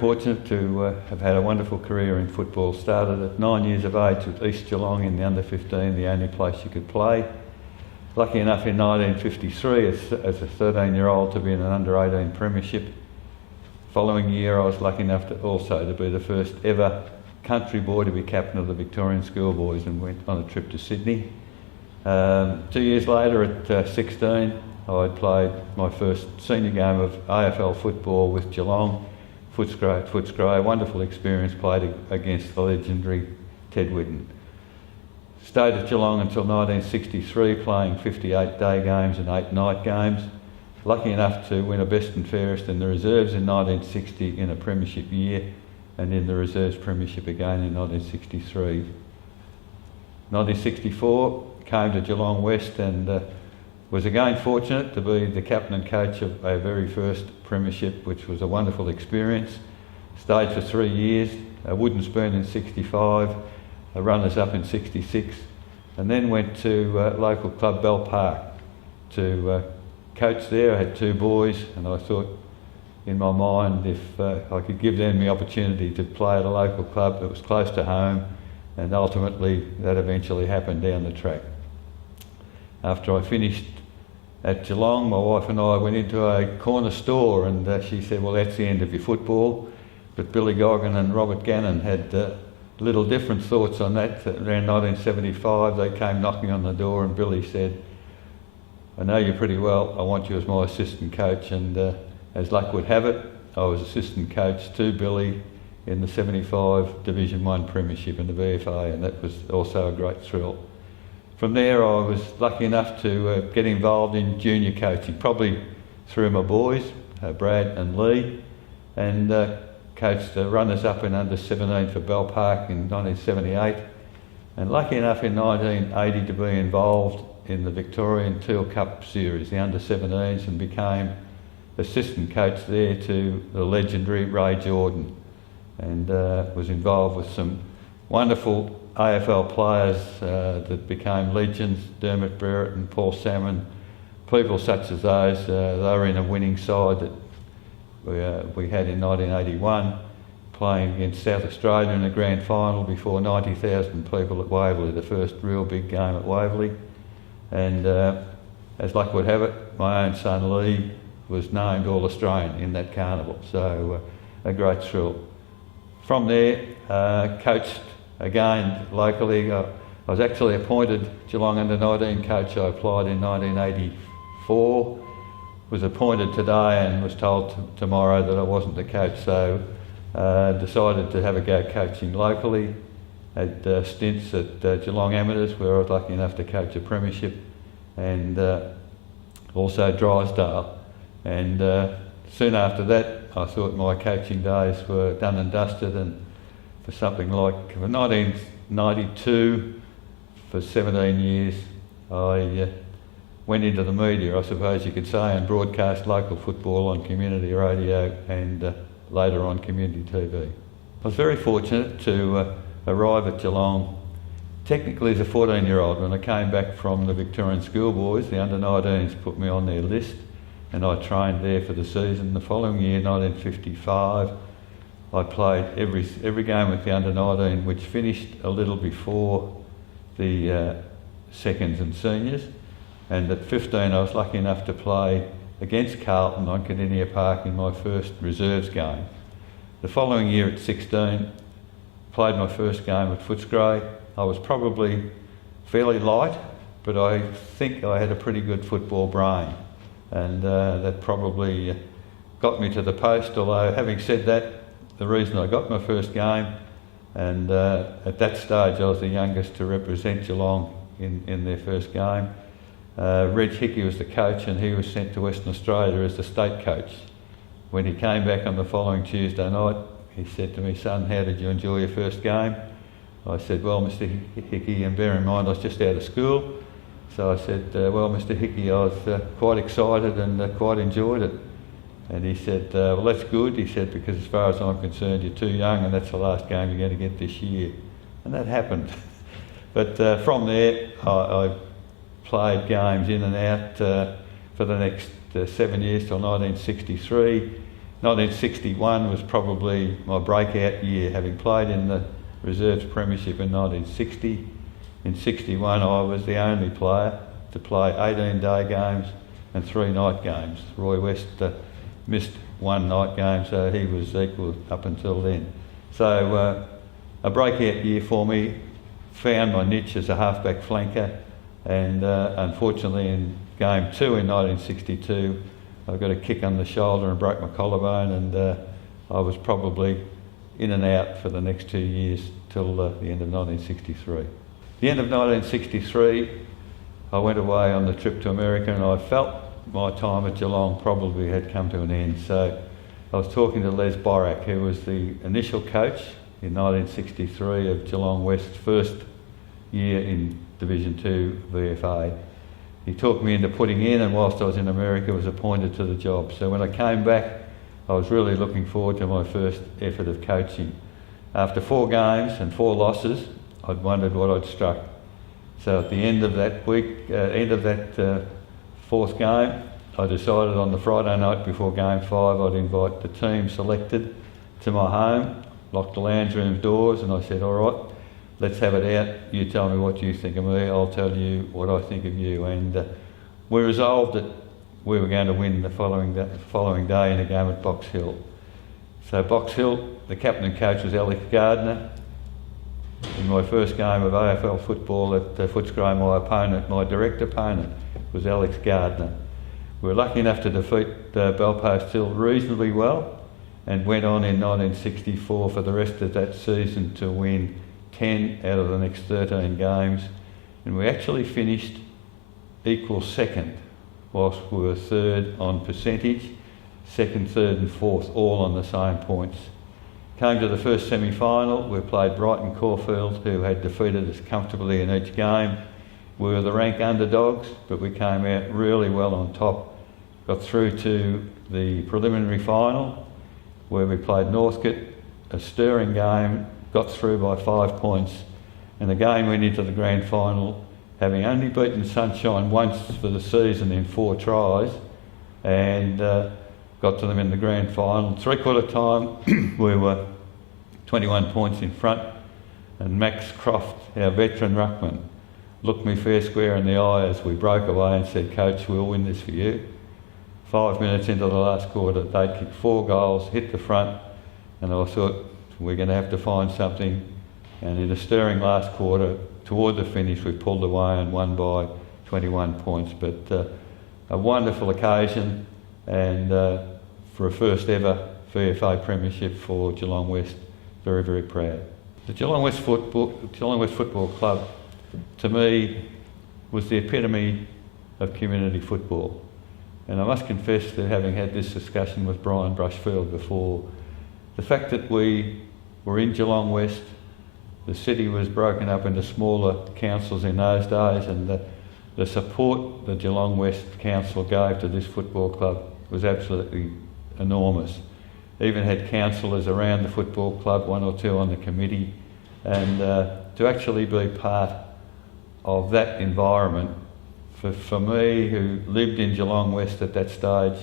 fortunate to have had a wonderful career in football. Started at 9 years of age with East Geelong in the under-15, the only place you could play. Lucky enough in 1953 as a 13-year-old to be in an under-18 Premiership. Following year I was lucky enough to be the first ever country boy to be captain of the Victorian schoolboys and went on a trip to Sydney. 2 years later at 16 I'd played my first senior game of AFL football with Geelong, Footscray, wonderful experience, played against the legendary Ted Whitten. Stayed at Geelong until 1963, playing 58 day games and 8 night games. Lucky enough to win a best and fairest in the reserves in 1960 in a Premiership year, and in the reserves Premiership again in 1963. 1964, came to Geelong West and was again fortunate to be the captain and coach of our very first Premiership, which was a wonderful experience. Stayed for 3 years, a wooden spoon in 65, a runners-up in 66, and then went to local club Bell Park to coach there. I had 2 boys, and I thought in my mind if I could give them the opportunity to play at a local club that was close to home, and ultimately that eventually happened down the track. After I finished at Geelong, my wife and I went into a corner store, and she said, well, that's the end of your football. But Billy Goggin and Robert Gannon had little different thoughts on that. Around 1975 they came knocking on the door, and Billy said, I know you pretty well, I want you as my assistant coach. And as luck would have it, I was assistant coach to Billy in the 75 Division 1 Premiership in the VFA, and that was also a great thrill. From there I was lucky enough to get involved in junior coaching, probably through my boys, Brad and Lee, and coached the runners-up in under-17 for Bell Park in 1978, and lucky enough in 1980 to be involved in the Victorian Teal Cup series, the under-17s, and became assistant coach there to the legendary Ray Jordan, and was involved with some wonderful AFL players that became legends, Dermot Barrett and Paul Salmon, people such as those. They were in a winning side that we had in 1981, playing against South Australia in the grand final before 90,000 people at Waverley, the first real big game at Waverley. And as luck would have it, my own son Lee was named All-Australian in that carnival, so a great thrill. From there, coached again locally. I was actually appointed Geelong under-19 coach. I applied in 1984, was appointed today and was told tomorrow that I wasn't the coach, so decided to have a go coaching locally. Had stints at Geelong Amateurs, where I was lucky enough to coach a Premiership, and also Drysdale. And soon after that I thought my coaching days were done and dusted, and for something like 1992, for 17 years, I went into the media, I suppose you could say, and broadcast local football on community radio and later on community TV. I was very fortunate to arrive at Geelong technically as a 14-year-old. When I came back from the Victorian schoolboys, the under-19s put me on their list, and I trained there for the season. The following year, 1955, I played every game with the under-19, which finished a little before the seconds and seniors. And at 15 I was lucky enough to play against Carlton on Cardinia Park in my first reserves game. The following year at 16, played my first game at Footscray. I was probably fairly light, but I think I had a pretty good football brain, and that probably got me to the post. Although having said that, the reason I got my first game, and at that stage I was the youngest to represent Geelong in their first game. Reg Hickey was the coach, and he was sent to Western Australia as the state coach. When he came back on the following Tuesday night, he said to me, son, how did you enjoy your first game? I said, well, Mr Hickey, and bear in mind I was just out of school, so I said, well, Mr Hickey, I was quite excited and quite enjoyed it. And he said, well, that's good. He said, because as far as I'm concerned, you're too young, and that's the last game you're going to get this year. And that happened. But from there, I played games in and out for the next 7 years till 1963. 1961 was probably my breakout year, having played in the Reserves Premiership in 1960. In 61 I was the only player to play 18 day games and 3 night games. Roy West missed 1 night game, so he was equal up until then. So a breakout year for me, found my niche as a halfback flanker, and unfortunately in game 2 in 1962 I got a kick on the shoulder and broke my collarbone, and I was probably in and out for the next 2 years till the end of 1963. The end of 1963 I went away on the trip to America, and I felt my time at Geelong probably had come to an end. So I was talking to Les Borak, who was the initial coach in 1963 of Geelong West's first year in Division 2 VFA. He talked me into putting in, and whilst I was in America was appointed to the job. So when I came back I was really looking forward to my first effort of coaching. After 4 games and 4 losses, I'd wondered what I'd struck. So at the end of that week, end of that 4th game, I decided on the Friday night before game 5 I'd invite the team selected to my home, locked the lounge room doors, and I said, all right, let's have it out. You tell me what you think of me, I'll tell you what I think of you. And we resolved that we were going to win the following day in a game at Box Hill. So Box Hill, the captain and coach was Alex Gardner. In my first game of AFL football at Footscray, my direct opponent was Alex Gardner. We were lucky enough to defeat Belpost Hill reasonably well, and went on in 1964 for the rest of that season to win 10 out of the next 13 games, and we actually finished equal second, whilst we were third on percentage, second, third and fourth all on the same points. Came to the first semi-final, we played Brighton Caulfield, who had defeated us comfortably in each game. We were the rank underdogs, but we came out really well on top. Got through to the preliminary final, where we played Northcote, a stirring game, got through by 5 points, and the game went into the grand final, having only beaten Sunshine once for the season in 4 tries, and got to them in the grand final. 3/4 time we were 21 points in front, and Max Croft, our veteran ruckman, looked me fair square in the eye as we broke away and said, "Coach, we'll win this for you." 5 minutes into the last quarter, they'd kicked 4 goals, hit the front, and I thought, we're going to have to find something. And in a stirring last quarter, toward the finish, we pulled away and won by 21 points. But a wonderful occasion, and for a first ever VFA Premiership for Geelong West, very, very proud. The Geelong West Football Club, to me, was the epitome of community football. And I must confess that, having had this discussion with Brian Brushfield before, the fact that we were in Geelong West, the city was broken up into smaller councils in those days, and the support the Geelong West Council gave to this football club was absolutely enormous. Even had councillors around the football club, 1 or 2 on the committee, and to actually be part of that environment, for me, who lived in Geelong West at that stage,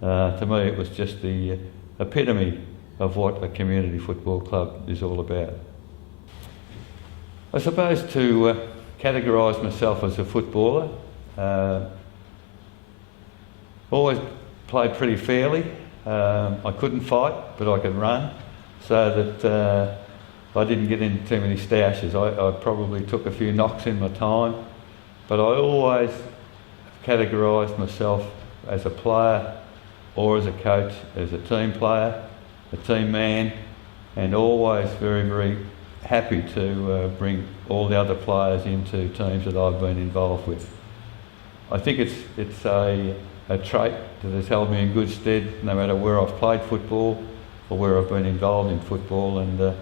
to me it was just the epitome of what a community football club is all about. I suppose to categorise myself as a footballer, always played pretty fairly. I couldn't fight, but I could run, so that I didn't get into too many stoushes. I probably took a few knocks in my time, but I always categorised myself as a player or as a coach, as a team player, a team man, and always very, very happy to bring all the other players into teams that I've been involved with. I think it's a trait that has held me in good stead no matter where I've played football or where I've been involved in football, and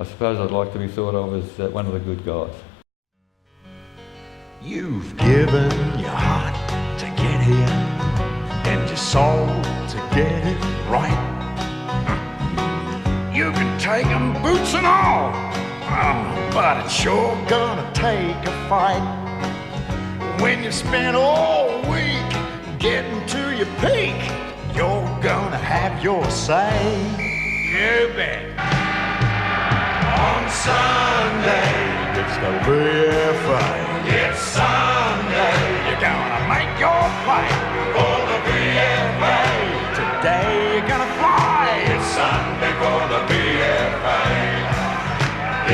I suppose I'd like to be thought of as one of the good guys. You've given your heart to get here and your soul to get it right. You can take 'em boots and all, but it's sure gonna take a fight. When you spend all week getting to your peak, you're gonna have your say. You bet. On Sunday, it's the BFA. It's Sunday, you're gonna make your play for the BFA. Today you're gonna fly. It's Sunday for the BFA.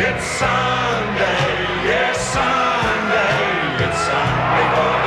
It's Sunday, yes Sunday. It's Sunday for